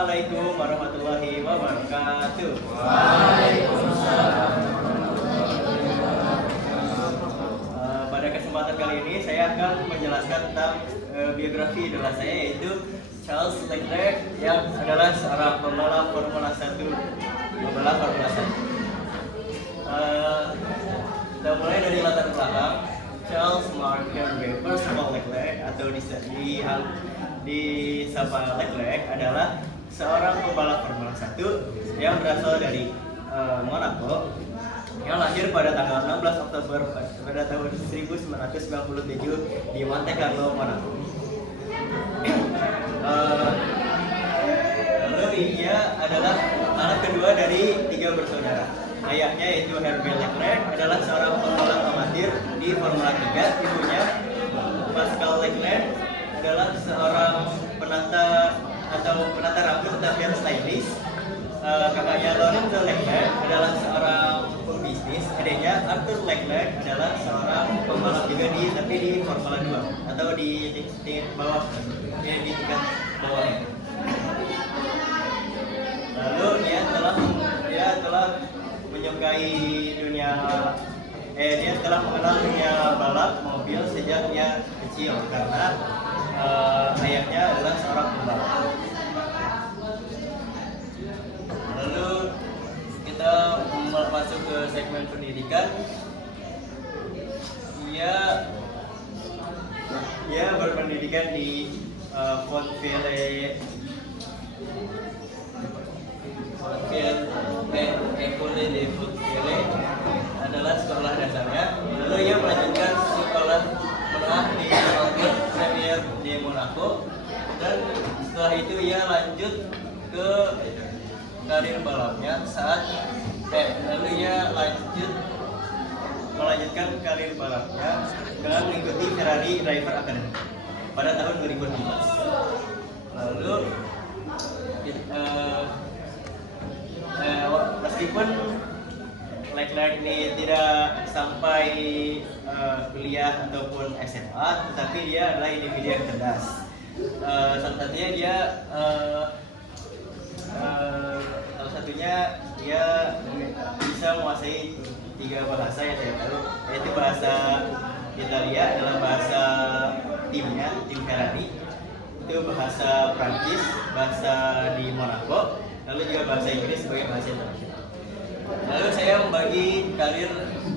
Assalamualaikum warahmatullahi wabarakatuh. Waalaikumsalam. Pada kesempatan kali ini saya akan menjelaskan tentang biografi idola saya, yaitu Charles Leclerc yang adalah seorang pembalap Formula 1. Kita mulai dari latar belakang. Charles Mark Henry Percival Leclerc atau disapa Leclerc adalah seorang pembalap Formula 1 yang berasal dari Monaco, yang lahir pada tanggal 16 Oktober pada tahun 1997 di Monte Carlo, Monaco. Lalu ia adalah anak kedua dari 3 bersaudara. Ayahnya yaitu Hervé Leclerc adalah seorang pembalap amatir di Formula 3. Ibunya Pascal Leclerc adalah seorang penata rambut atau hairstylist. Kakaknya Lorenzo Leclerc adalah seorang pebisnis. Adiknya Arthur Leclerc adalah seorang pembalap juga di Formula 2 atau di tingkat bawah, di tingkat bawahnya. Lalu dia telah mengenal dunia balap mobil sejak dia kecil karena ayahnya adalah seorang pembalap. Lalu kita masuk ke segmen pendidikan. Ia berpendidikan di Fontville École de Fontville adalah sekolah dasarnya. Lalu ia melanjutkan sekolah menengah di École Première de Monaco, dan setelah itu ia lanjut ke karir balapnya lalu ia melanjutkan karir balapnya dengan mengikuti Ferrari Driver Academy pada tahun 2015. Lalu meskipun Leclerc ini tidak sampai kuliah ataupun SMA, tetapi dia adalah individu yang cerdas. Salah satunya dia bisa menguasai 3 bahasa yang saya tahu, yaitu bahasa Italia adalah bahasa timnya, tim Ferrari, itu bahasa Prancis, bahasa di Monaco, lalu juga bahasa Inggris sebagai bahasa internasional. Lalu saya membagi karir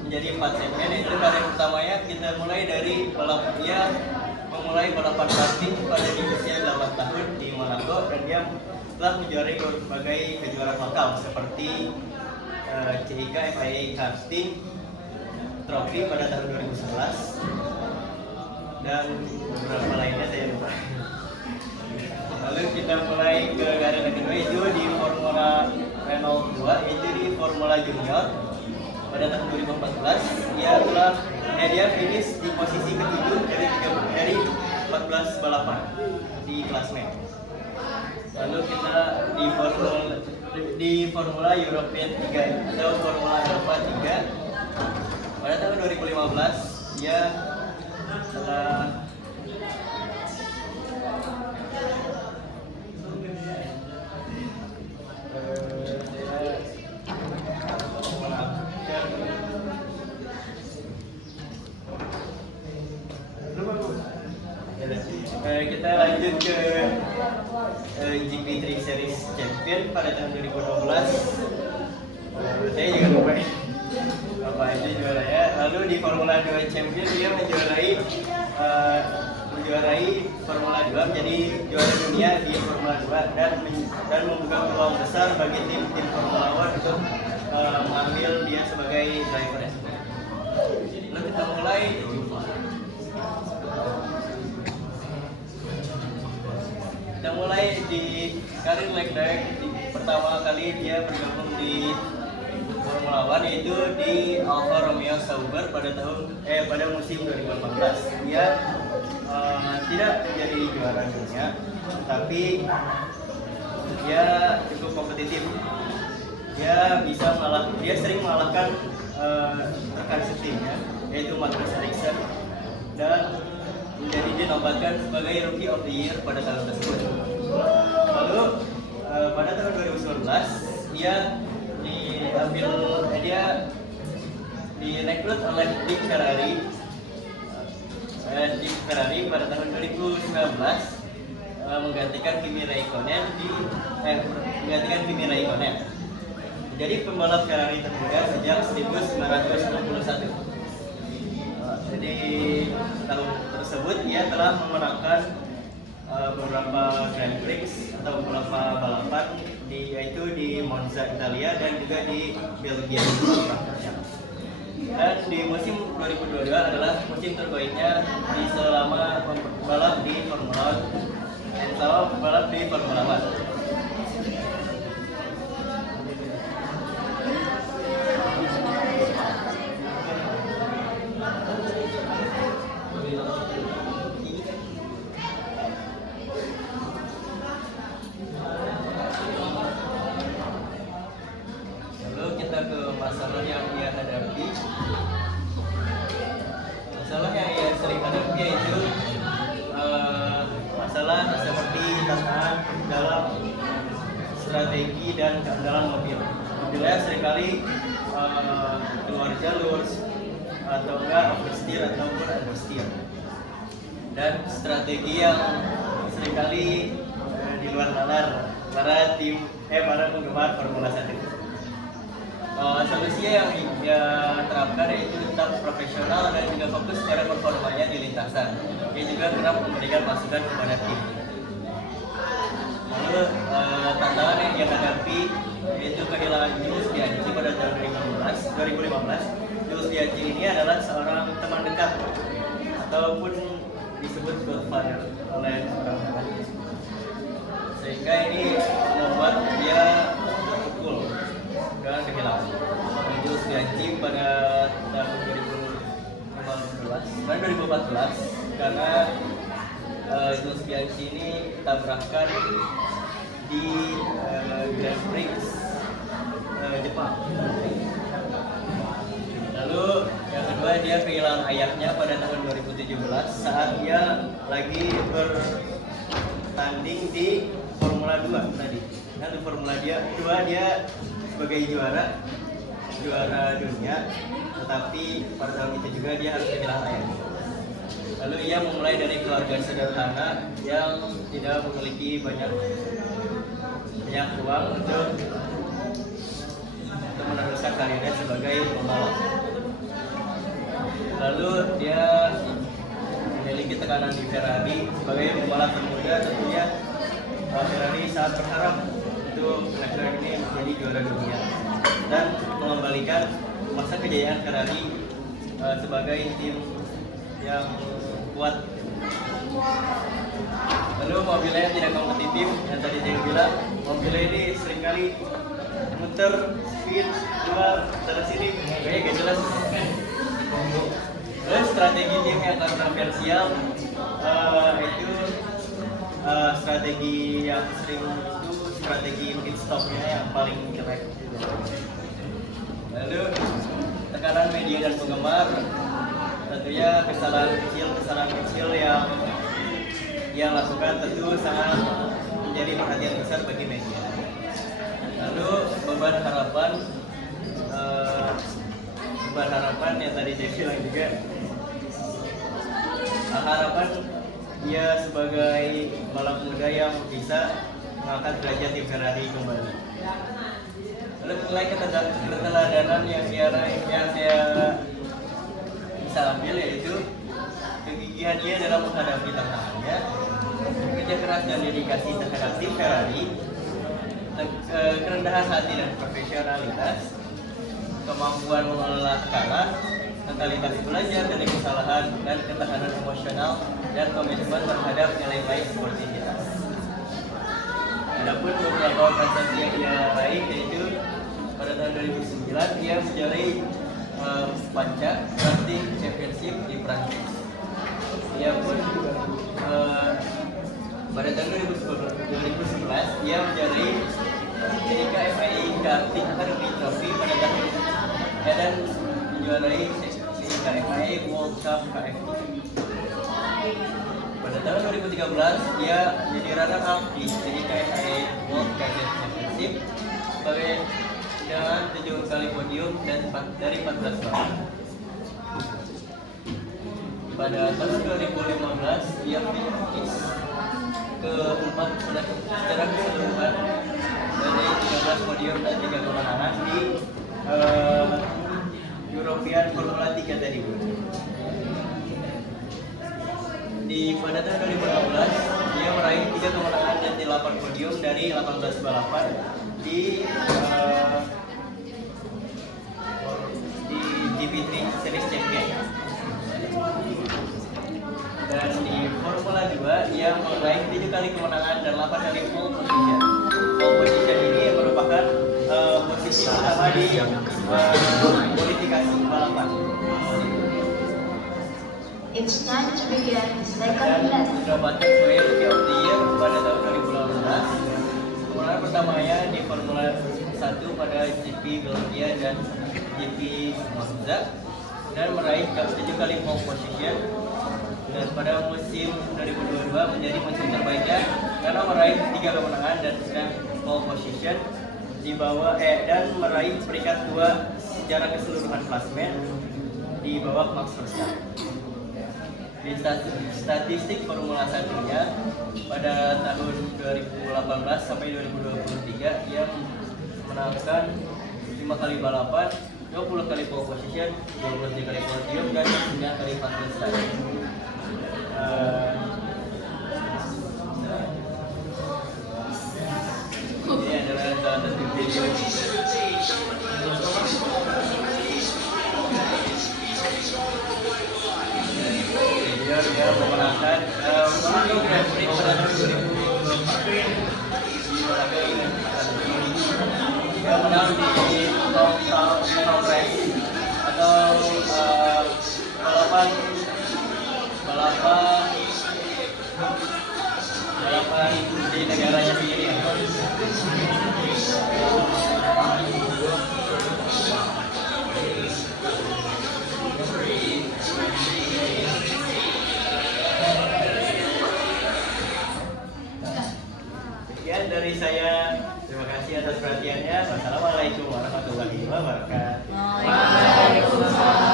menjadi 4 segmen, yaitu karir pertamanya kita mulai dari memulai balapan karting pada di usia 8 tahun di Monaco, dan dia telah menjuarai berbagai kejuaraan lokal seperti CIK FIA Karting Trophy pada tahun 2011 dan beberapa lainnya saya lupa. Lalu kita mulai ke karir kedua, yaitu di Formula Renault 2, yaitu di Formula Junior pada tahun 2014. Dia finish di posisi ke-7 dari 14 balapan di klasmen. Lalu kita di Formula European 3 atau Formula Eropa 3 pada tahun 2015. Dia telah kita lanjut ke GP3 Series Champion pada tahun 2012. Saya juga lupa apa itu juaranya. Lalu di Formula 2 Champion dia menjuarai Formula 2, menjadi juara dunia di Formula 2 dan membuka peluang besar bagi tim Formula 1 untuk mengambil dia sebagai driver. Lalu kita mulai di karir Leclerc. Pertama kali dia bergabung di Formula 1 yaitu di Alfa Romeo Sauber pada musim 2018. Dia tidak menjadi juara dunia, tapi dia cukup kompetitif. Dia sering mengalahkan rekan setimnya, yaitu Magnus Eriksson, dan dinobatkan sebagai Rookie of the Year pada tahun tersebut. Lalu dia direkrut oleh tim Ferrari pada tahun 2019 menggantikan Kimi Räikkönen jadi pembalap Ferrari termuda sejak 1961. Jadi tahun tersebut ia telah memenangkan beberapa Grand Prix atau beberapa balapan yaitu di Monza Italia dan juga di Belgia. Dan di musim 2022 adalah musim terbaiknya selama balap di Formula 1. Lalu kita ke masalah yang ia hadapi. Masalah yang ia sering hadapi yaitu masalah seperti tantangan dalam strategi dan keandalan mobil. Mobilnya seringkali keluar jalur atau enggak oversteer ataupun understeer. Dan strategi yang seringkali di luar nalar para penggemar Formula 1. Solusi yang dia terapkan yaitu tetap profesional dan juga fokus pada performanya di lintasan. Dia juga kerap memberikan masukan kepada tim. Lalu tantangan yang dia hadapi yaitu kehilangan Jules Bianchi pada tahun 2015. Jules Bianchi ini adalah seorang teman dekat ataupun disebut godfather oleh orang-orang, sehingga ini membuat dia terpukul dan kehilangan Jules Bianchi pada tahun 2014 karena Jules Bianchi ini tabrakan di Grand Prix Jepang. Lalu yang kedua, dia kehilangan ayahnya pada tahun 2017 saat dia lagi bertanding di Formula 2 tadi. Dan di Formula 2 dia sebagai juara dunia, tetapi pada tahun itu juga dia harus kehilangan ayahnya. Lalu ia memulai dari keluarga sederhana yang tidak memiliki banyak uang untuk meneruskan karirnya sebagai pembalap. Lalu dia memiliki tekanan di Ferrari sebagai pembalap termuda. Tentunya Ferrari sangat berharap untuk Leclerc ini menjadi juara dunia dan mengembalikan masa kejayaan Ferrari sebagai tim yang kuat. Lalu mobilnya yang tidak kompetitif, yang tadi saya bilang, mobilnya ini seringkali muter, speed, keluar, sana sini, kayaknya gak jelas. Terus strategi tim yang kontroversial itu strategi yang sering itu strategi pit stopnya yang paling jelek. Lalu tekanan media dan penggemar, tentunya kesalahan kecil yang lakukan tentu sangat menjadi perhatian besar bagi media. Lalu beban harapan yang tadi saya bilang juga, harapan dia sebagai balap muda yang bisa mengangkat derajat tim Ferrari kembali. Lalu mulai keteladanan yang saya bisa ambil yaitu kegigihan dia dalam menghadapi tantangannya, kerja keras dan dedikasi terhadap tim Ferrari, kerendahan hati dan profesionalitas, kemampuan mengelola tekanan, mentalitas belajar dari kesalahan, dan ketahanan emosional dan komitmen terhadap nilai-nilai sportivitas. Adapun beberapa prestasi yang dia raih yaitu pada tahun 2009 dia menjuarai Panca Karting Championship di Prancis. Dia pun pada tahun 2011 dia menjuarai CIK FIA Karting Academy Trophy pada tahun dan menjuarai CIK FIA World Cup KFT. Pada tahun 2013 dia menjadi runner up di CIK FIA World Championship sebagai podium dari 14 balap. Pada tahun 2015 ia finish keempat secara keseluruhan dari 13 podium dan 3 kemenangan di European Formula 3 tadi, Bu. Pada tahun 2016 dia meraih 3 kemenangan dan 8 podium dari 18 balapan di GP3 Series Champion. Dan di Formula 2 ia meraih 7 kali kemenangan dan 8 kali pole position. Pole position ini merupakan posisi pertama di kualifikasi balapan. It's time to begin the Dan second lap. mendapatkan sebagai Rookie of the Year pada tahun 2018. Kemenangan pertamanya di Formula 1 pada GP Belgia dan GP Monza, dan meraih 7 kali pole position. Dan pada musim 2022 menjadi musim terbaiknya karena meraih 3 kemenangan dan 9 pole position di bawah dan meraih peringkat 2 secara keseluruhan klasemen di bawah Max Verstappen. Di statistik Formula 1-nya pada tahun 2018 sampai 2023 ia menangkan 5 kali balapan, 20 kali pole position, 23 kali podium, dan 9 kali fastest start. Ini adalah salah satu video dia memenangkan Grand Prix pada tahun 2024. Dia menang di Kongres atau balapan di negaranya sendiri. Sekian dari saya. Terima kasih atas perhatiannya. Wassalamualaikum warahmatullahi wabarakatuh. Waalaikumsalam.